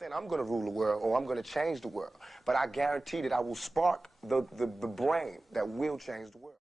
saying I'm going to rule the world or I'm going to change the world, but I guarantee that I will spark the brain that will change the world.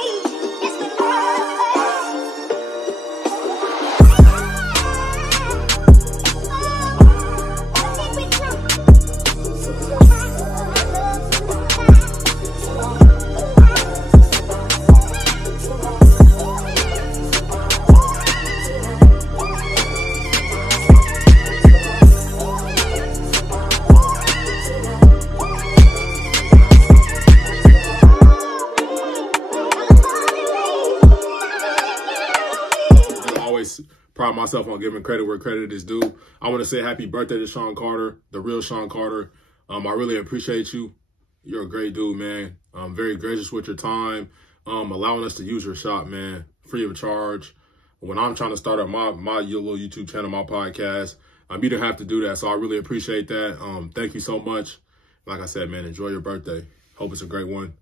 Pride myself on giving credit where credit is due. I want to say happy birthday to Sean Carter, the real Sean Carter. I really appreciate you. You're a great dude, man. I'm very gracious with your time, allowing us to use your shop, man, free of charge. When I'm trying to start up my little YouTube channel, my podcast, you didn't have to do that, so I really appreciate that. Thank you so much. Like I said, man, enjoy your birthday. Hope it's a great one.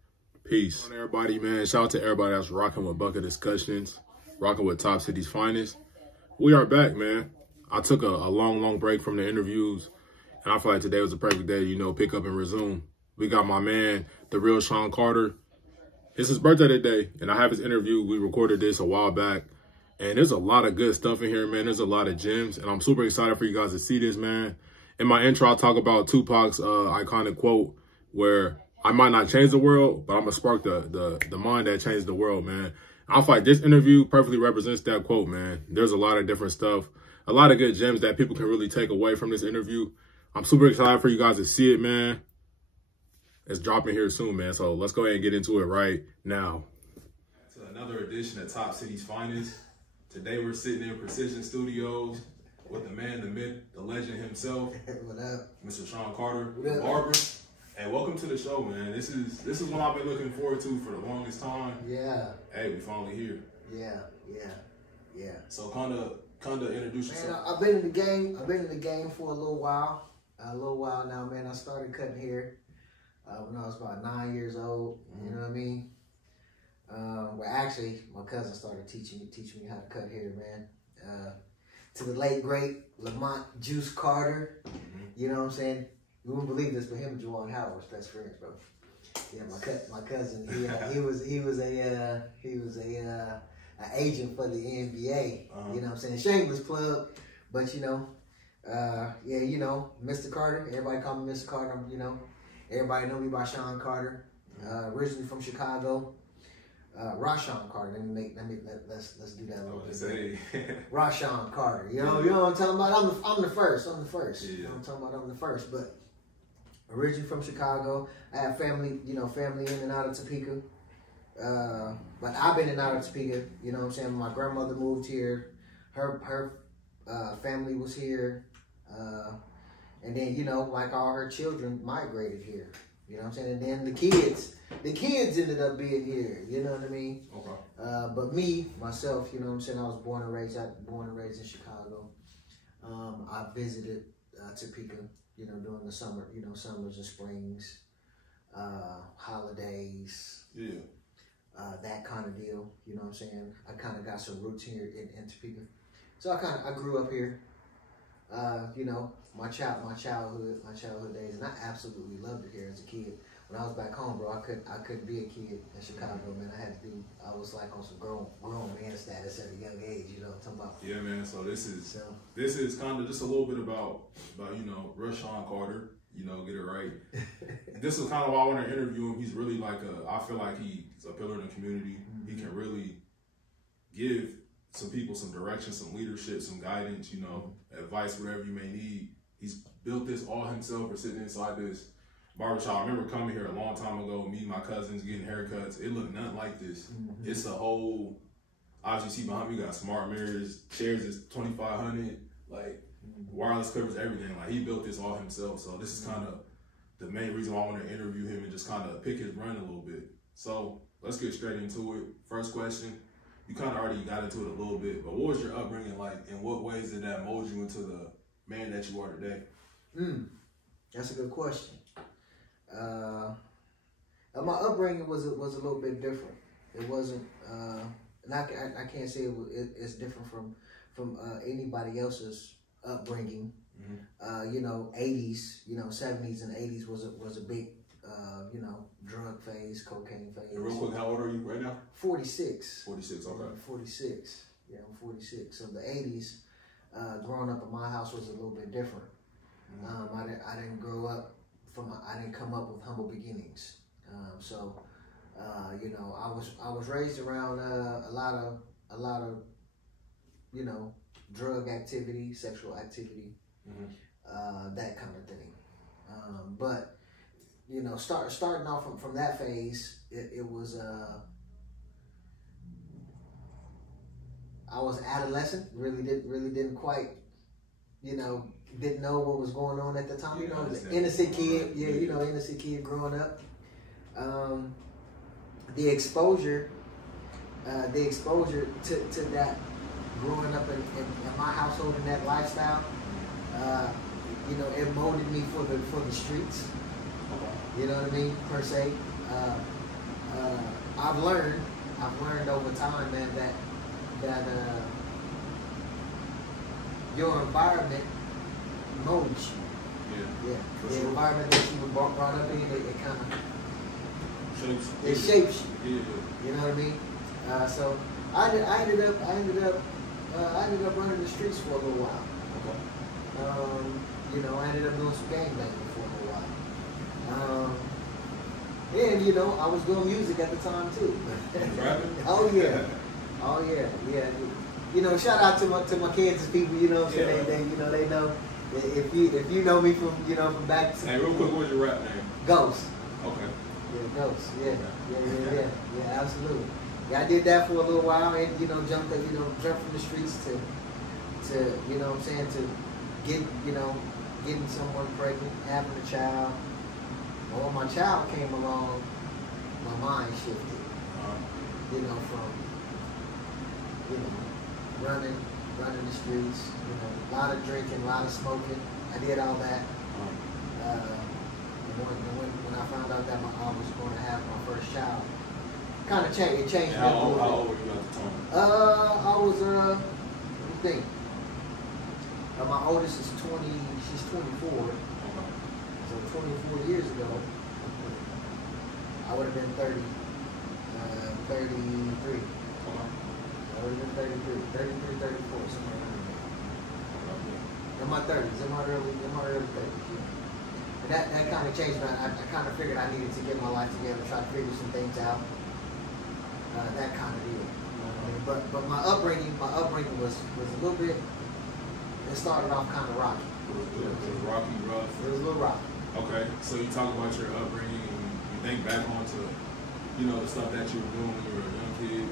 Peace. Everybody, man, shout out to everybody that's rocking with Bucket Discussions, rocking with Top City's Finest. We are back, man. I took a long break from the interviews, and I feel like today was a perfect day to, pick up and resume. We got my man, the real Sean Carter. It's his birthday today, and I have his interview. We recorded this a while back, and there's a lot of good stuff in here, man. There's a lot of gems, and I'm super excited for you guys to see this, man. In my intro, I'll talk about Tupac's iconic quote where I might not change the world, but I'm going to spark the mind that changed the world, man. I feel like this interview perfectly represents that quote, man. There's a lot of different stuff, a lot of good gems that people can really take away from this interview. I'm super excited for you guys to see it, man. It's dropping here soon, man. So let's go ahead and get into it right now. To another edition of Top City's Finest. Today we're sitting in Precision Studios with the man, the myth, the legend himself. What up? Mr. Sean Carter, the barber. Hey, welcome to the show, man. This is what I've been looking forward to for the longest time. Yeah. Hey, we finally here. Yeah. So kind of introduce yourself. Man, I've been in the game for a little while. Now, man. I started cutting hair when I was about 9 years old. You know what I mean? Well, actually, my cousin started teaching me how to cut hair, man. To the late great Lamont Juice Carter. You know what I'm saying? You wouldn't believe this, but him and Juwan Howard was best friends, bro. Yeah, my cousin. He was an agent for the NBA. You know what I'm saying? Shameless plug, but Mr. Carter. Everybody call me Mr. Carter. Everybody know me by Sean Carter. Originally from Chicago. Rashawn Carter. Let's do that a little bit. Rashawn Carter. You know what I'm talking about? I'm the first. Yeah. You know what I'm talking about? I'm the first, but. Originally from Chicago. I have family in and out of Topeka. But I've been in and out of Topeka, you know what I'm saying? My grandmother moved here. Her family was here. And then, like all her children migrated here. You know what I'm saying? And then the kids ended up being here. You know what I mean? Okay. But me, myself, you know what I'm saying? I was born and raised in Chicago. I visited Topeka. During the summer, summers and springs, holidays, that kind of deal. You know what I'm saying? I kind of got some roots here in Topeka, so I grew up here. My childhood days, and I absolutely loved it here as a kid. When I was back home, bro, I couldn't be a kid in Chicago, man. I was like on some grown man status at a young age, you know what I'm talking about? Yeah, man. So this is kind of just a little bit about real Sean Carter, get it right. This is kind of why I want to interview him. He's really I feel like he's a pillar in the community. He can really give some people some direction, some leadership, some guidance, advice, whatever you may need. He's built this all himself. We're sitting inside this barbershop. I remember coming here a long time ago, me and my cousins getting haircuts. It looked nothing like this. It's a whole, obviously, you see behind me, you got smart mirrors, chairs is 2,500, wireless clippers, everything. He built this all himself. So this is kind of the main reason why I want to interview him and just kind of pick his brain a little bit. So let's get straight into it. First question, you kind of already got into it a little bit, but what was your upbringing like? In what ways did that mold you into the man that you are today? That's a good question. My upbringing was a little bit different. It wasn't, and I can't say it's different from anybody else's upbringing. You know, 80s, you know, 70s and 80s was a big, you know, drug phase, cocaine phase. And real quick, how old are you right now? 46. 46, okay. 46. Yeah, I'm 46. So the 80s, growing up in my house was a little bit different. I didn't grow up I didn't come up with humble beginnings. You know, I was raised around a lot of, you know, drug activity, sexual activity, that kind of thing. But you know, starting off from that phase, it was I was adolescent. Really didn't quite, you know, didn't know what was going on at the time. You know, innocent kid. Yeah, you know, innocent kid growing up. The exposure to that, growing up in my household in that lifestyle, you know, it molded me for the streets. You know what I mean, per se. I've learned over time, man, that your environment molds you. Yeah. The environment that you were brought up in, it kind of shapes you. You know what I mean? So I ended up running the streets for a little while. You know, I ended up doing some gangbanging for a little while. And you know, I was doing music at the time too. Oh yeah. You know, shout out to my Kansas people. You know, so they know if you know me from back. Hey, real quick, what's your rap name? Ghost. Okay. Yeah, Ghost. Yeah, absolutely. Yeah, I did that for a little while, and you know, jumped from the streets to you know what I'm saying, to getting someone pregnant, having a child. Well, when my child came along, my mind shifted. You know, from running the streets, you know, a lot of drinking, a lot of smoking. I did all that. When I found out that I was going to have my first child, kind of changed. It changed. How old were you at the time? I was let me think. My oldest is 20. She's 24. So 24 years ago, I would have been 33. I would have been 33, 34, somewhere around there. In my 30s, in my early 30s. Yeah. And that kind of changed. I kind of figured I needed to get my life together, try to figure some things out. That kind of deal. You know what I mean? But my upbringing was a little bit. It started off kind of rocky. It was rocky, rough. It was a little rocky. Okay, so you talk about your upbringing, and you think back onto, you know, the stuff that you were doing when you were a young kid.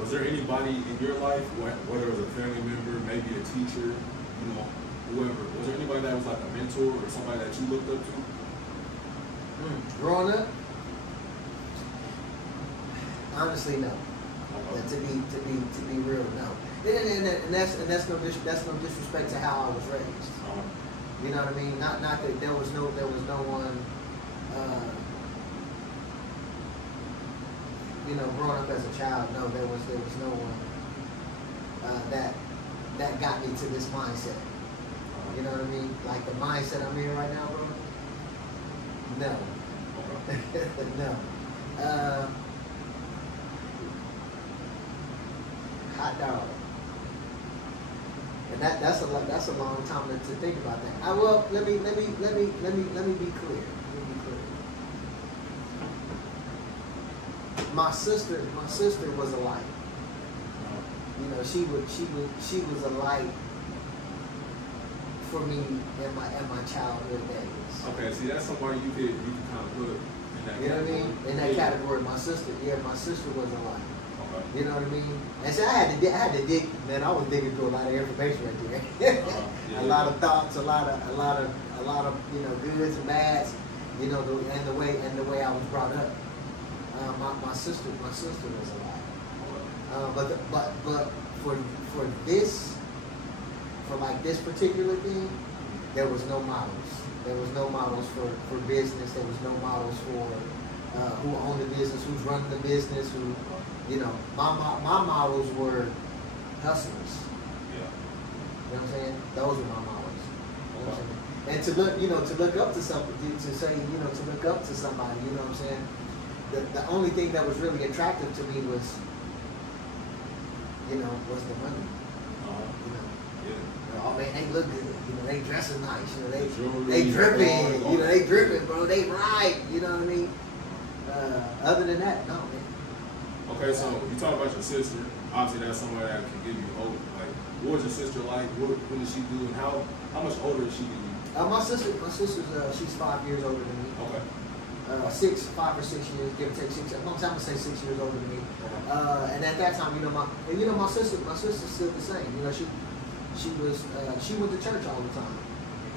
Was there anybody in your life, whether it was a family member, maybe a teacher, you know, whoever, was there anybody that was like a mentor or somebody that you looked up to? Growing up, honestly, no. To be real, no. And that's no disrespect to how I was raised. You know what I mean? Not that there was no one. You know, growing up as a child, no, there was no one that got me to this mindset. You know what I mean? Like the mindset I'm in right now, bro. No. No. Hot dog. And that's a long time to think about that. Well, let me be clear. My sister was a light. You know, she was a light for me in my childhood days. Okay, see, that's somebody you could kind of put in that. You know what I mean? In that category, my sister was a light. Okay. You know what I mean? And so I had to dig. Man, I was digging through a lot of information right there. A lot of thoughts, a lot of you know, goods and bads. You know, and the way I was brought up. My sister was alive. But for this particular thing, there was no models. There was no models for business. There was no models for who owned the business, who's running the business, who, you know, my models were hustlers. Yeah. You know what I'm saying? Those were my models. know what I'm saying? And to look, to look up to something, to say, to look up to somebody, you know what I'm saying? The only thing that was really attractive to me was, was the money. Yeah. Oh man, they look good. They dressing nice. They dripping. They dripping, bro. They right. You know what I mean? Other than that, no, man. Okay, so you talk about your sister. Obviously, that's somebody that can give you hope. Like, what was your sister like? What did she do? And how much older is she than you? My sister's she's 5 years older than me. Okay. 5 or 6 years, give or take 6. I'm gonna say 6 years older than me. And at that time, my sister's still the same. She went to church all the time.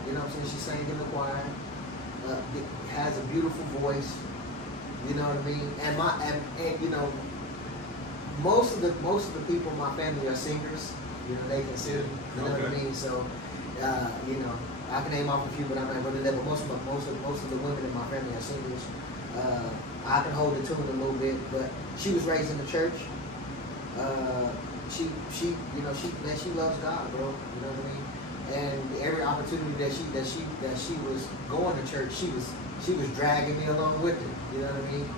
You know what I'm saying? She sang in the choir. Has a beautiful voice. You know what I mean? And most of the people in my family are singers. They can sing. You know what I mean? So, I can name off a few, but I'm not going to do that. But most of the women in my family are singers. I can hold the tune a little bit, but she was raised in the church. She loves God, bro. You know what I mean? And every opportunity that she was going to church, she was dragging me along with her. You know what I mean?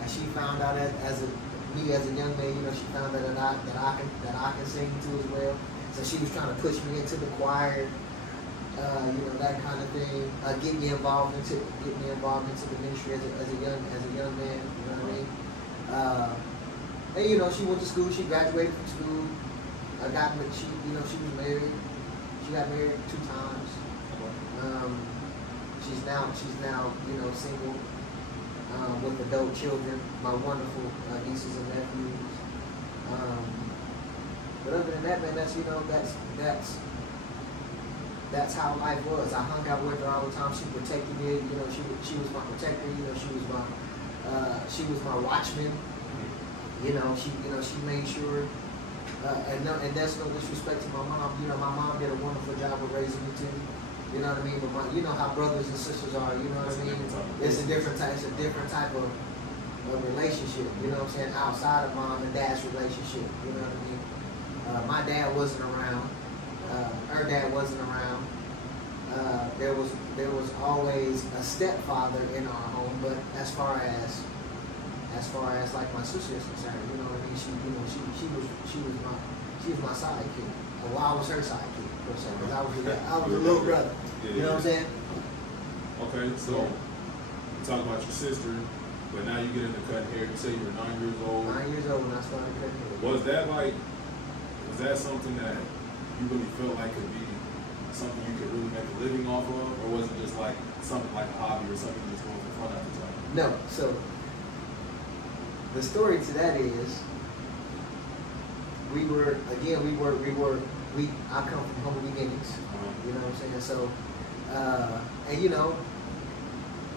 And she found out as a young man, she found out that I can sing too as well. So she was trying to push me into the choir. That kind of thing. Get me involved into the ministry as a young man. You know what I mean? And she went to school. She graduated from school. She was married. She got married 2 times. She's now single with adult children. My wonderful nieces and nephews. But other than that, man, that's how life was. I hung out with her all the time. She protected me. She was my protector. She was my watchman. She made sure. And that's no disrespect to my mom. My mom did a wonderful job of raising me too. You know what I mean? But how brothers and sisters are. You know what I mean? It's a different type of relationship. You know what I'm saying? Outside of mom and dad's relationship. You know what I mean? My dad wasn't around. Her dad wasn't around. There was always a stepfather in our home, but as far as like my sister is concerned, you know what I mean? She was my sidekick. Well, I was her sidekick per se, because I was a little brother. You know what I'm saying? Okay, so you talk about your sister, but now you get into cutting hair. You say you were 9 years old. 9 years old when I started cutting hair. Was that something that you really felt like could be something you could really make a living off of, or was it just like something like a hobby or something just going for fun at the time? No. So the story to that is, I come from humble beginnings. You know what I'm saying? So, and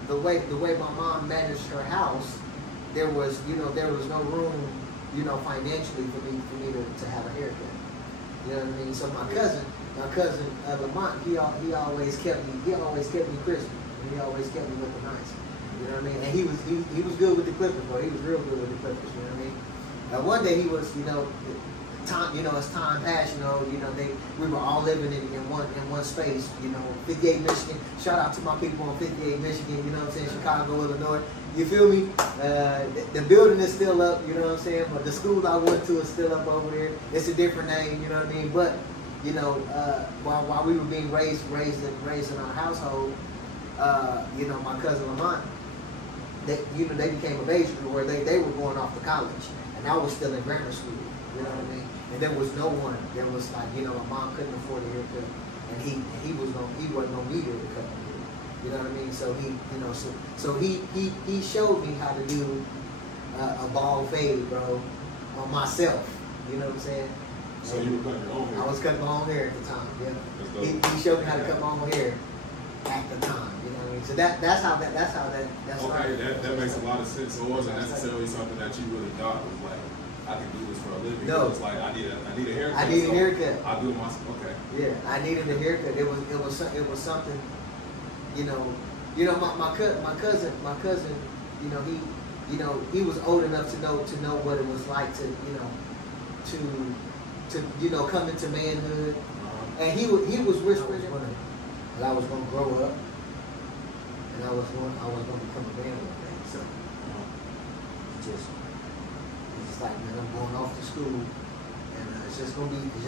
the way my mom managed her house, there was no room, financially for me to have a haircut. You know what I mean? So my cousin Lamont, he always kept me crispy. He always kept me looking nice. You know what I mean? And he was good with the clippers, bro. He was real good with the clippers. You know what I mean? One day he was, time, as time passed, we were all living in one space. 58 Michigan. Shout out to my people on 58 Michigan. You know what I'm saying? Chicago, Illinois. You feel me? The building is still up. You know what I'm saying? But the school I went to is still up over there. It's a different name. You know what I mean? But while we were being raised in our household, my cousin Lamont, they became of age where they were going off to college, and I was still in grammar school. You know what I mean? And there was no one. There was like, my mom couldn't afford a haircut, and he wasn't gonna be there to cut my hair. You know what I mean? So he showed me how to do a bald fade, bro, on myself. You know what I'm saying? So you were cutting your own hair? I was cutting my own hair at the time. Yeah. He showed me how to cut my own hair at the time. You know what I mean? So that's how that started. Okay, that makes a lot of sense. So it wasn't necessarily something that you really thought was like, I can do this for a living. No. It's like I need a haircut. I need a haircut. I'll do it myself. Okay. Yeah, I needed a haircut. It was something. My cousin. He was old enough to know what it was like to come into manhood, and he was whispering. but I was gonna grow up, and I was gonna become a man one day. So it's just like, man, I'm going off to school, and it's just gonna be you in the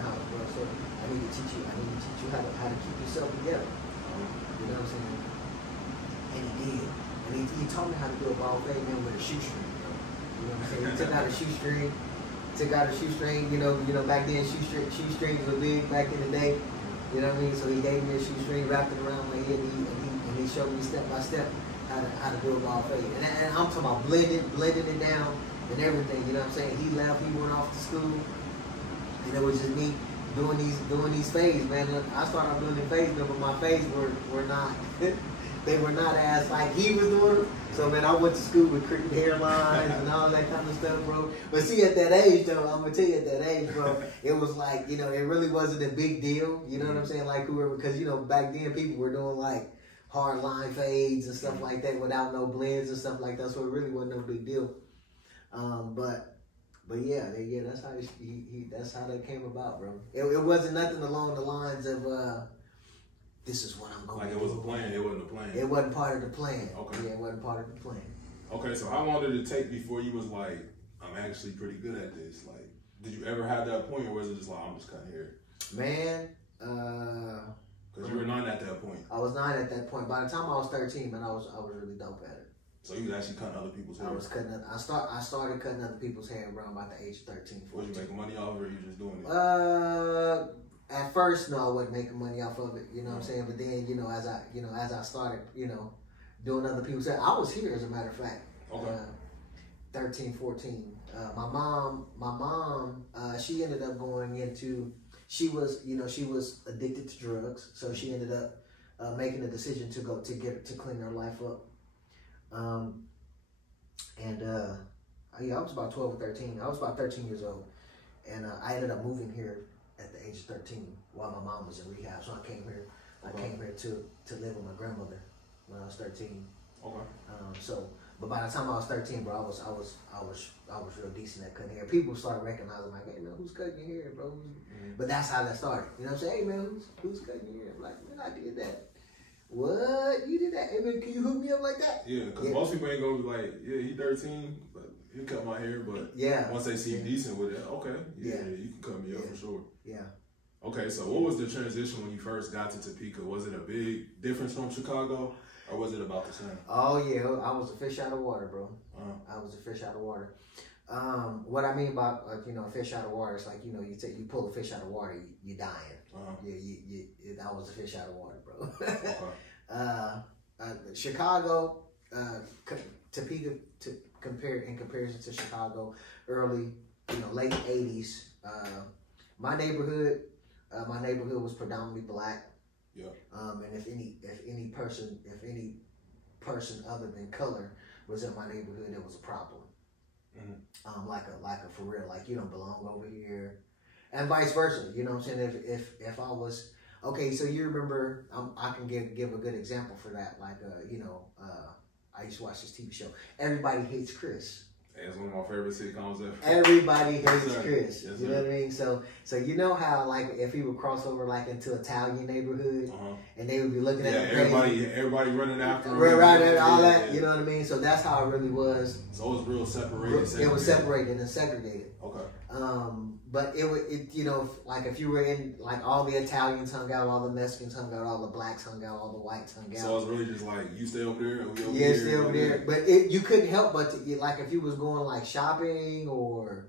house, bro. So I need to teach you how to keep yourself together. You know what I'm saying? And he did. And he taught me how to do a ball fade, man, with a shoestring, bro. You know what I'm saying? He took out a shoestring, you know, back then shoestrings were big back in the day. You know what I mean? So he gave me a shoestring, wrapped it around my head, and he showed me step by step how to do a ball fade. And I'm talking about blending it down and everything. You know what I'm saying? He left, he went off to school, and it was just me doing these fades, man. I started off doing the fades, but my fades were not they were not as like he was doing them. So man, I went to school with crooked hairlines and all that kind of stuff, bro. But see, at that age though, I'm gonna tell you, at that age, bro, it was like, you know, it really wasn't a big deal. You know what I'm saying? Like whoever, because you know back then people were doing like hard line fades and stuff like that without no blends and stuff like that. So it really wasn't no big deal. But yeah, that's how that's how that came about, bro. It wasn't nothing along the lines of this is what I'm going to do. Like it was a plan, it wasn't a plan. It wasn't part of the plan. Okay. Yeah, it wasn't part of the plan. Okay, so how long did it take before you was like, I'm actually pretty good at this? Like, did you ever have that point, or was it just like, I'm just cutting hair? Man, because you were 9 at that point. I was 9 at that point. By the time I was 13, man, I was really dope at it. So you was actually cutting other people's hair? I was cutting. I started cutting other people's hair around about the age of 13, 14. Was you making money off, or you just doing it? At first, no, I wasn't making money off of it. You know what I'm saying? But then, you know, as I started, you know, doing other people's hair, I was here, as a matter of fact. Okay. 13, 14. My mom, she ended up going into. She was addicted to drugs, so she ended up making a decision to clean her life up. I was about 12 or 13. I was about 13 years old, and I ended up moving here at the age of 13 while my mom was in rehab. So I came here. I came here to live with my grandmother when I was 13. Okay. But by the time I was 13, bro, I was real decent at cutting hair. People started recognizing, like, hey man, who's cutting your hair, bro? But that's how that started. You know what I'm saying? Hey man, who's cutting your hair? I'm like, man, I did that. What? You did that? Hey man, can you hook me up like that? Yeah, because most people ain't gonna be like, yeah, he 13, but he cut my hair. But yeah, once they see you decent with it, okay, yeah, you can cut me up for sure. Yeah. Okay, so what was the transition when you first got to Topeka? Was it a big difference from Chicago, or was it about the same? Oh yeah, I was a fish out of water, bro. I was a fish out of water. What I mean by a fish out of water is like, you know, you pull a fish out of water, you're dying. Yeah, that was a fish out of water, bro. Chicago, Topeka, in comparison to Chicago, early, late 80s. My neighborhood was predominantly black. Yeah. And if any person other than color was in my neighborhood, it was a problem. Mm-hmm. Like a for real, like you don't belong over here, and vice versa. You know what I'm saying? If I was okay, so you remember, I can give a good example for that. Like I used to watch this TV show. Everybody Hates Chris. It's one of my favorite sitcoms ever. Everybody hates Chris. Yes, you know what I mean? So you know how, like, if he would cross over like into Italian neighborhood, and they would be looking at him everybody running after him, right, and all that. You know what I mean? So that's how it really was. So it was real separated. It was separated and segregated. Okay. But like if you were in, like, all the Italians hung out, all the Mexicans hung out, all the blacks hung out, all the whites hung out. So it's really just like, you stay over there, and we over here. Yeah, stay over there. But you couldn't help but to, like, if you was going like shopping or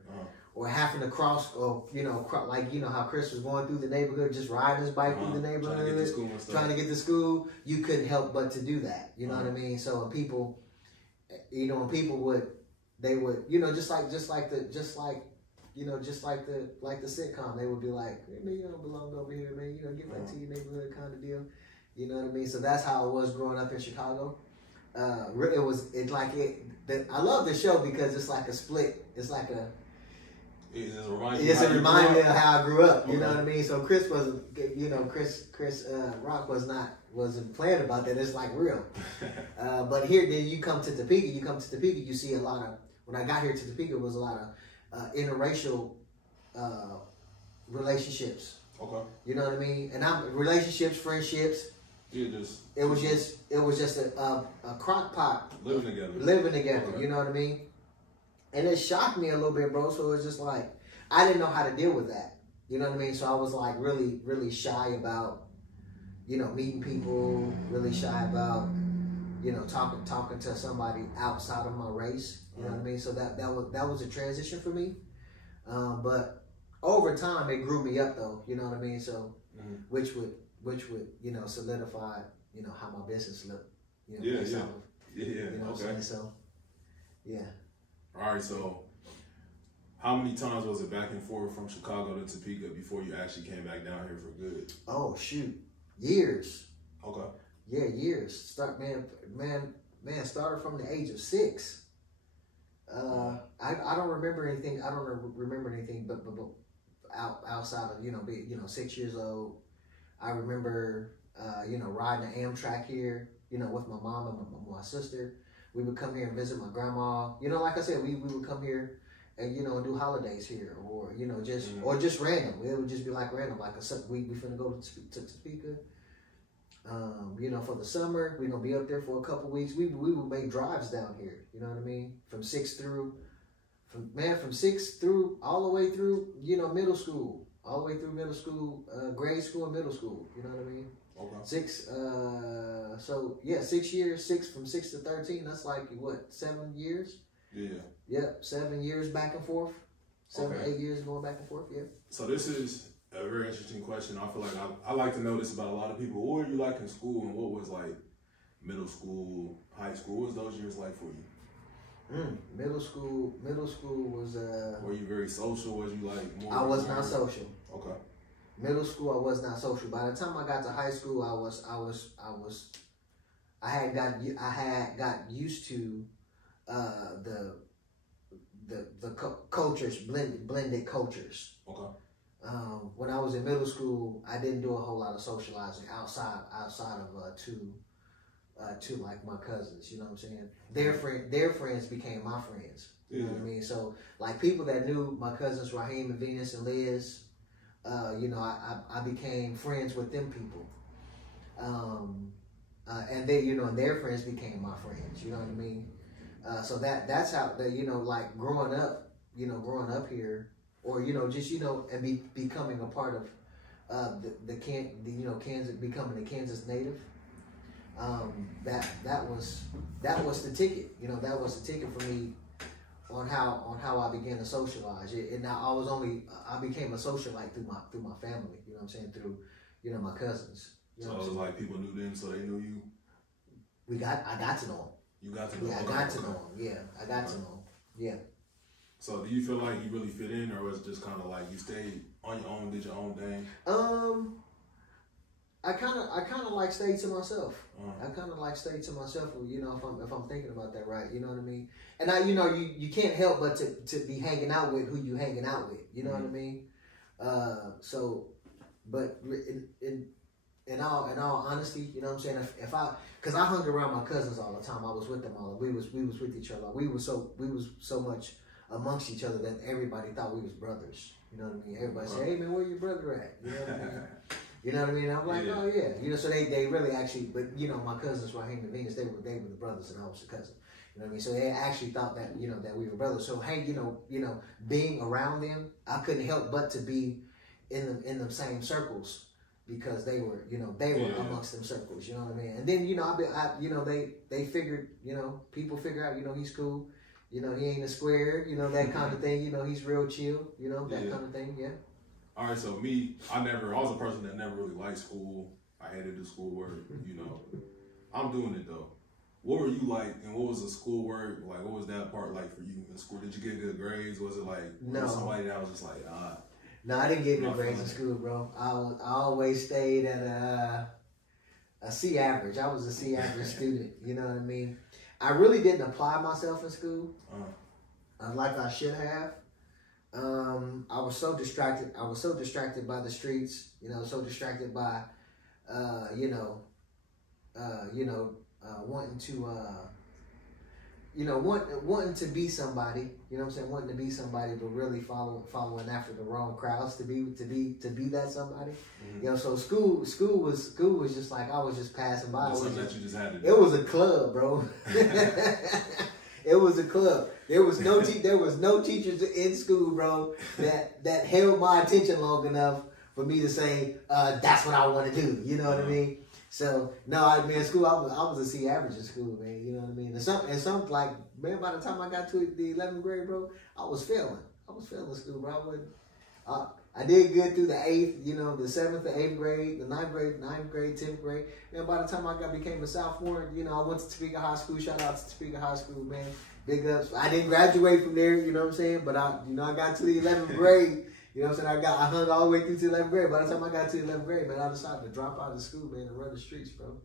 having to cross, or like how Chris was going through the neighborhood, just riding his bike through the neighborhood, trying to get to school, you couldn't help but to do that. You know what I mean? So when people, when people would, they would, just like the sitcom, they would be like, hey, man, you don't belong over here, man. Get back to your neighborhood, kind of deal. You know what I mean? So that's how it was growing up in Chicago. I love the show because it's like a split. It's like a. It just reminds me of how I grew up. You know what I mean? So Chris wasn't, Chris Rock wasn't playing about that. It's like real. But here, then you come to Topeka. You see a lot of. When I got here to Topeka, it was a lot of interracial relationships. Okay. You know what I mean? And relationships, friendships. Yeah, it was just a crock pot. Living together. Okay. You know what I mean? And it shocked me a little bit, bro. So it was just like, I didn't know how to deal with that. You know what I mean? So I was like really, really shy about, meeting people, really shy about, talking to somebody outside of my race. You know what I mean? So that was a transition for me. But over time, it grew me up, though. You know what I mean? So, which would solidify, how my business looked. Yeah. You know what I'm saying? So, yeah. All right. So, how many times was it back and forth from Chicago to Topeka before you actually came back down here for good? Oh shoot, years. Okay. Yeah, years. Started from the age of 6. I don't remember anything. I don't remember anything, but outside of being 6 years old. I remember riding the Amtrak here, with my mom and my sister. We would come here and visit my grandma. Like I said, we would come here and and do holidays here, or just random. It would just be like random, like we finna go to Topeka. For the summer, we're gonna be up there for a couple weeks. We would make drives down here. You know what I mean? From 6 through all the way through middle school, all the way through middle school, grade school and middle school. You know what I mean? Okay. 6. 6 years. From 6 to 13. That's like what, 7 years? Yeah. Yep, 7 years back and forth. 7, 8 years going back and forth. Yeah. So this is a very interesting question. I feel like I like to know this about a lot of people. What were you like in school, and what was like middle school, high school? What was those years like for you? Middle school was Were you very social? Was you like more? I was not social. Okay. Middle school, I was not social. By the time I got to high school, I had got used to the cultures, blended cultures. Okay. When I was in middle school, I didn't do a whole lot of socializing outside of two like my cousins. You know what I'm saying? Their friends became my friends. You know what I mean? So like people that knew my cousins Raheem and Venus and Liz, I became friends with them people. And they, and their friends became my friends. You know what I mean? So that's how like growing up here, or and becoming a part of Kansas, becoming a Kansas native. That was the ticket. That was the ticket for me on how I began to socialize. And I became a socialite through my family. You know what I'm saying? Through my cousins. So it was like people knew them, so they knew you. I got to know them. You got to know. Yeah, I got to know them. Yeah, I got to know them. Yeah. So do you feel like you really fit in, or was it just kind of like you stayed on your own, did your own thing? I kind of like stayed to myself. I kind of like stayed to myself. If I'm thinking about that right, you know what I mean. And you can't help but to be hanging out with who you hanging out with. You know what I mean. But in all honesty, you know what I'm saying. Because I hung around my cousins all the time. I was with them all. We was with each other. We was so much amongst each other that everybody thought we was brothers. You know what I mean? Everybody said, "Hey man, where your brother at?" You know what I mean? You know what I mean? I'm like, oh yeah. So they really actually, but my cousins Raheem and Venus, they were the brothers and I was the cousin. You know what I mean? So they actually thought that that we were brothers. So hey, being around them, I couldn't help but to be in the same circles. Because they were amongst them circles, you know what I mean. And then they figured, people figure out, he's cool, he ain't a square, that kind of thing. He's real chill, that kind of thing. Yeah. All right, so I was a person that never really liked school. I hated the schoolwork, I'm doing it though. What were you like, and what was the schoolwork like? What was that part like for you in school? Did you get good grades? Was it like somebody that was just like No, I didn't get good grades in school, bro. I always stayed at a C average. I was a C average student. You know what I mean? I really didn't apply myself in school like I should have. I was so distracted. I was so distracted by the streets. So distracted by, wanting to, you know, wanting to be somebody, you know what I'm saying, wanting to be somebody, but really following after the wrong crowds to be that somebody. Mm-hmm. You know, so school was just like, I was just passing by. Something that you just had to do. It was a club, bro. It was a club. There was no teachers in school, bro, that held my attention long enough for me to say, that's what I want to do. You know what I mean? So no, in school I was a C average in school, man. You know what I mean? And some like, man, by the time I got to the 11th grade, bro, I was failing. School, bro. I did good through the 8th, you know, the 7th, the 8th grade, the 9th grade, 10th grade. And by the time I became a sophomore, you know, I went to Topeka High School. Shout out to Topeka High School, man. Big ups. I didn't graduate from there, you know what I'm saying? But I got to the 11th grade. You know what I'm saying? I hung all the way through to 11th grade. By the time I got to 11th grade, man, I decided to drop out of school, man, and run the streets, bro.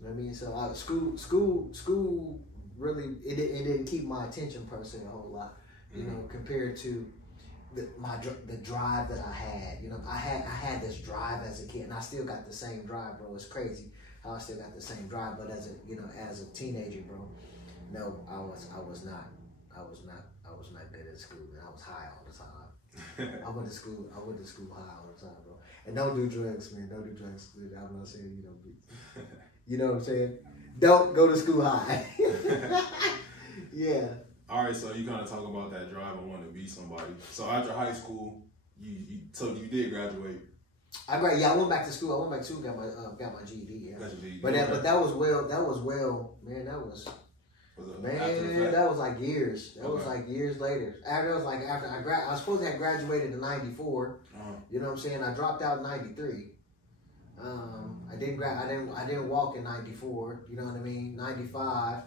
You know what I mean? So school really, it didn't keep my attention per se a whole lot, you know, compared to the drive that I had. You know, I had this drive as a kid, and I still got the same drive, bro. It's crazy how I still got the same drive, but as a teenager, bro, no, I was not good at school, man. I was high all the time. I went to school high all the time, bro. And don't do drugs, man. Don't do drugs. I'm not saying you don't. You know what I'm saying? Don't go to school high. Yeah. All right, so you kind of talk about that drive and wanting to be somebody. So after high school, you did graduate. I went back to school. Got my GED. Yeah. Got your GED. But that was well, man. That was like years. That was like years later. After I was supposed to have graduated in '94. You know what I'm saying? I dropped out in '93. I didn't walk in '94. You know what I mean? '95.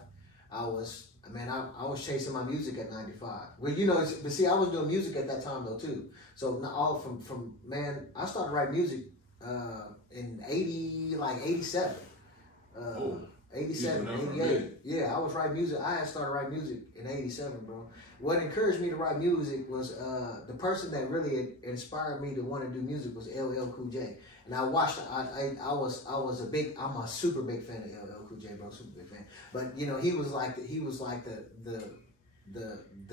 I was chasing my music at 95. Well, you know, but see, I was doing music at that time though too. So all from I started writing music in 87. 87, 88. Yeah, I was writing music. I had started writing music in 87, bro. What encouraged me to write music was the person that really inspired me to want to do music was LL Cool J. And I watched. I'm a super big fan of LL Cool J, bro. Super big fan. But you know, he was like the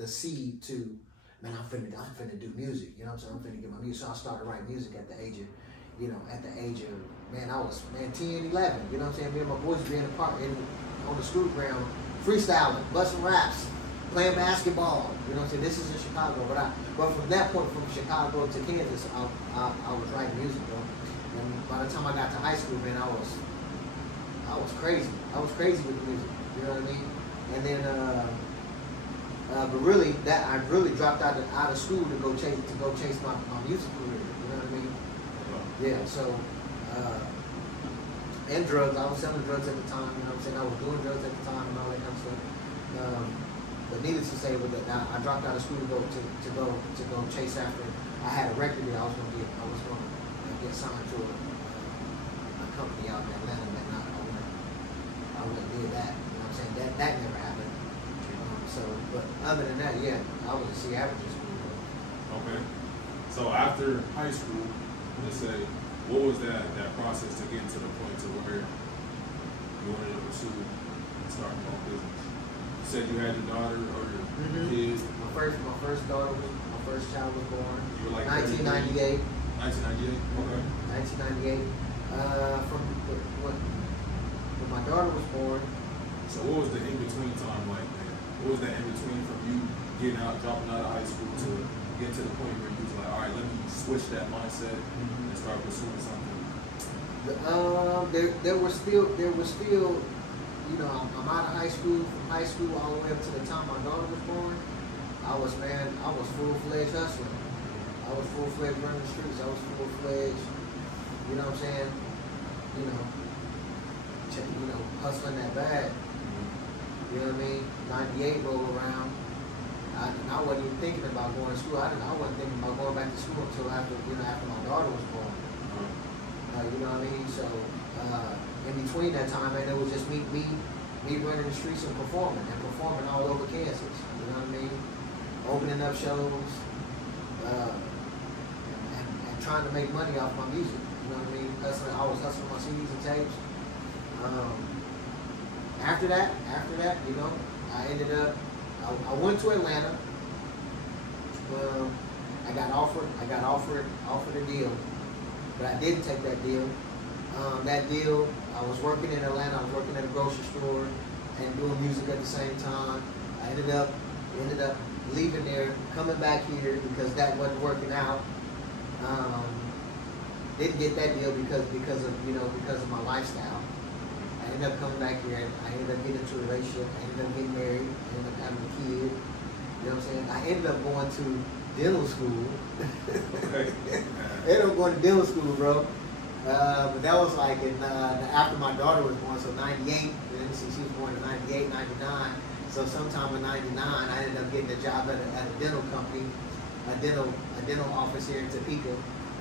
seed to, man, I'm finna do music. You know what I'm saying? I'm finna get my music. So I started writing music at the age of, man, I was 10, 11. You know what I'm saying? Me and my boys being on the school ground, freestyling, busting raps, playing basketball. You know what I'm saying? This is in Chicago, but from that point, from Chicago to Kansas, I was writing music, bro. And by the time I got to high school, man, I was crazy. I was crazy with the music. You know what I mean? And then, but really, I really dropped out of school to go chase my music career. You know what I mean? Yeah. So, and drugs. I was selling drugs at the time. You know what I'm saying? I was doing drugs at the time and all that kind of stuff. But needless to say, I dropped out of school to go chase after. I had a record deal. I was going to get signed to a company out in Atlanta, man. I wouldn't do that. You know what I'm saying? That never happened. So, but other than that, yeah, I was a C average in school. Okay. So after high school, let's say, what was that process to get to the point to where you wanted to pursue and start your own business? You said you had your daughter or your kids. My first child was born. You were like 1998. 1998. Okay. 1998. When my daughter was born. So what was the in-between time like, man? What was that in-between from you dropping out of high school to get to the point where you was like, all right, let me switch that mindset and start pursuing something? There was still, you know, I'm out of high school, from high school all the way up to the time my daughter was born. I was full-fledged hustling. I was full-fledged running the streets. I was full-fledged, you know what I'm saying? You know, hustling that bag. You know what I mean? 98 rolled around. I wasn't even thinking about going to school. I wasn't thinking about going back to school until after my daughter was born. You know what I mean? So in between that time, man, it was just me running the streets and performing all over Kansas. You know what I mean? Opening up shows and trying to make money off my music. You know what I mean? I was hustling my CDs and tapes. After that, you know, I ended up, I went to Atlanta. I got offered a deal, but I didn't take that deal. That deal, I was working in Atlanta. I was working at a grocery store and doing music at the same time. I ended up leaving there, coming back here because that wasn't working out. Didn't get that deal because of my lifestyle. I ended up coming back here. I ended up getting into a relationship. I ended up getting married. I ended up having a kid. You know what I'm saying? I ended up going to dental school. Okay. I ended up going to dental school, bro. But that was like after my daughter was born, so 98. Let me see, she was born in 98, 99. So sometime in 99, I ended up getting a job at a dental company, a dental office here in Topeka.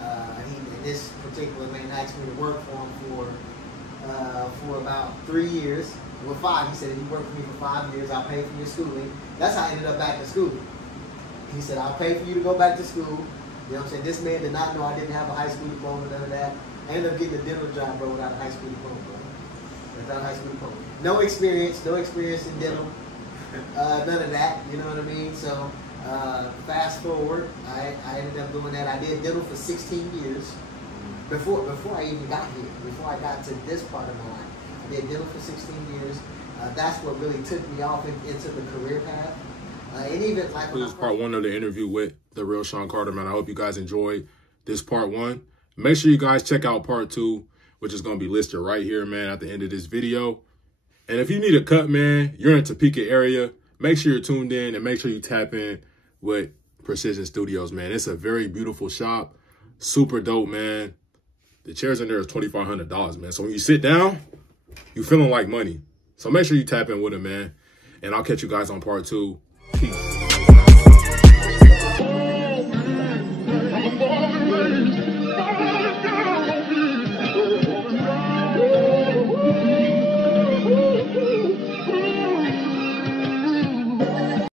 And this particular man asked me to work for him for about 3 years. Well, 5. He said, if you work for me for 5 years, I'll pay for your schooling. That's how I ended up back in school. He said, I'll pay for you to go back to school. You know what I'm saying? This man did not know I didn't have a high school diploma, none of that. I ended up getting a dental job, bro, without a high school diploma, bro. Without a high school diploma. No experience in dental. None of that, you know what I mean? So, fast forward, I ended up doing that. I did dental for 16 years. Before I even got here, before I got to this part of my life. I did dental for 16 years. That's what really took me off into the career path. And even like this is part 1 of the interview with the real Sean Carter, man. I hope you guys enjoyed this part 1. Make sure you guys check out part 2, which is going to be listed right here, man, at the end of this video. And if you need a cut, man, you're in Topeka area, make sure you're tuned in and make sure you tap in with Precision Studios, man. It's a very beautiful shop. Super dope, man. The chairs in there is $2,500, man. So when you sit down, you're feeling like money. So make sure you tap in with him, man. And I'll catch you guys on part 2.